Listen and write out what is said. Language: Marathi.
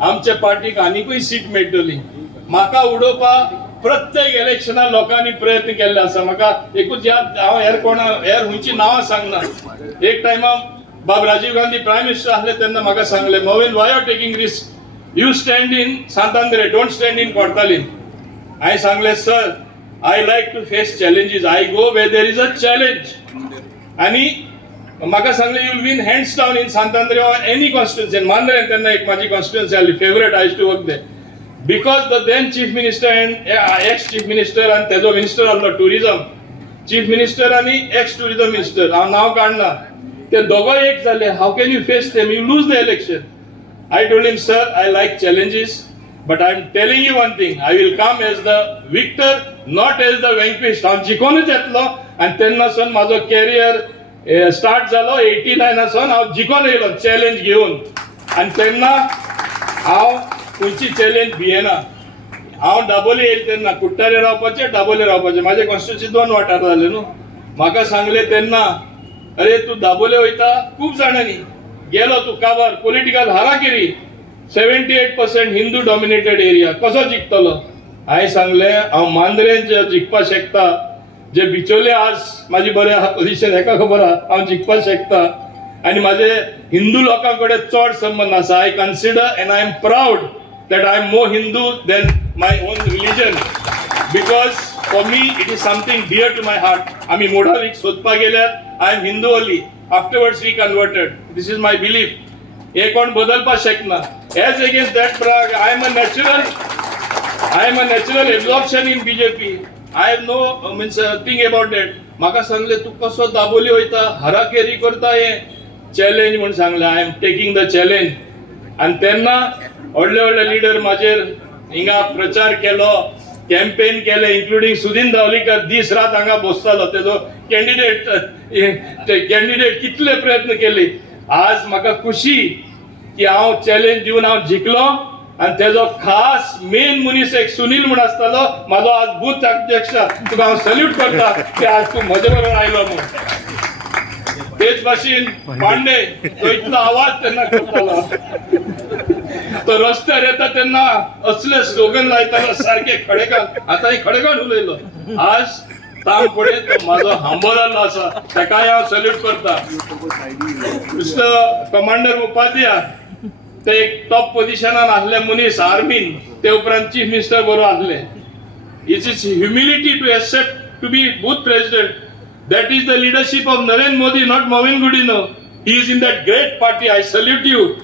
आमच्या पार्टीक आनीकूय सीट मेळटली. म्हाका उडोवपाक प्रत्येक इलेक्शनात लोकांनी प्रयत्न केल्ले आसा. म्हाका एकूच याद, हांव हेर खंयची नांवां सांगना. एक टायमा बाब राजीव गांधी प्रायम मिनिस्टर आसले तेन्ना म्हाका सांगले, Mauvin why are taking risk, you stand in Sant Andre, don't stand in Cortalim. हांवें सांगले, sir I like to face challenges, I go where there is a challenge. आनी म्हाका सांगले, you will win hands down in Sant Andre or any constituency. Mandrem तेन्ना एक माझी कॉन्स्टिट्युन्सी आसली, favourite, I used to work there. Because the then chief minister and ex chief minister आनी तेजो मिनिस्टर आसलो टुरिझम, चीफ मिनिस्टर आनी एक्स टुरिझम मिनिस्टर, हांव नांव काडना, ते दोगोय एक जाले. How can you face them, you lose the election. I told him, sir, I like challenges, but I'm telling you one thing, I will come as the victor, not as the vanquished. हांव जिखोनूच येतलो. आनी तेन्नासून म्हाजो कॅरियर स्टार्ट जालो. 89 हांव जिखोन येयलो चॅलेंज घेवन. आनी तेन्ना हांव खंयची चॅलेंज भियेना. हांव दाबोले येयले तेन्ना कुट्टारे रावपाचें, दाबोले रावपाचें. म्हाजे कॉन्स्टिट्युन्सी 2 वाठार जाले न्हू. म्हाका सांगले तेन्ना, अरे तूं दाबोले वयता, खूब जाणांनी गेलो तू काबार, पॉलिटिकल हाराकिरी, 78% हिंदू डॉमिनेटेड एरिया, कसो जिखतलो. हांवें सांगले, हांव मांद्रेन जे जिखपा शकता, जे बिचोले आज माझी बरें आहा पोझिशन, हेका खबर आहा, हांव जिखपा शकता. आनी म्हाजे हिंदू लोकां कडेन चड संबंध आसा. I consider and I am proud that I am more Hindu than my own religion, because for me it is something dear to my heart. आमी मोडावीक सोदपाक गेल्यार I am Hindu only, afterwards we converted. This is my belief. हे कोण बदलपाक शकना. As against that I am a natural absorption in BJP. I have no means thing about that. म्हाका सांगले, तू कसो दाबोली वयता, हाराकेरी करता, हे चॅलेंज म्हणून सांगले. I am taking the challenge. आनी तेन्ना व्हडले व्हडले लिडर म्हाजेर हिंगा प्रचार केलो, कॅम्पेन केले, इन्क्लुडिंग सुदीन धावलीकर दीस रात हांगा बसतालो. तेजो कॅन्डिडेट कितले प्रयत्न केले. आज म्हाका खुशी की हांव चॅलेंज दिवन हांव जिखलो. आनी तेजो खास मेन मनीस एक सुनील म्हूण आसतालो, म्हाजो आज बूथ अध्यक्ष, तुका हांव सल्यूट करता की आज तूं म्हजे बरोबर आयलो म्हूण. तेच भाशेन पांडे, तो इतलो आवाज तेन्ना करतालो. तो रस्त्यार येता तेन्ना असले स्लोगन लायतालो सारखे खडेकान. आतां खडेकान उलयलो. आज ताम पडे तो म्हाजो हांबो जाल्लो आसा, ताकाय हांव सल्यूट करता. कमांडर उपाध्याय, ते एक टॉप पोझिशनान आसले मनीस आर्मीन, ते उपरांत चीफ मिनिस्टर बरोबर आसले. It's is humility to accept to be booth president. That is the leadership of Narendra Modi, not Movind Gudino. He is in that great party. I salute you.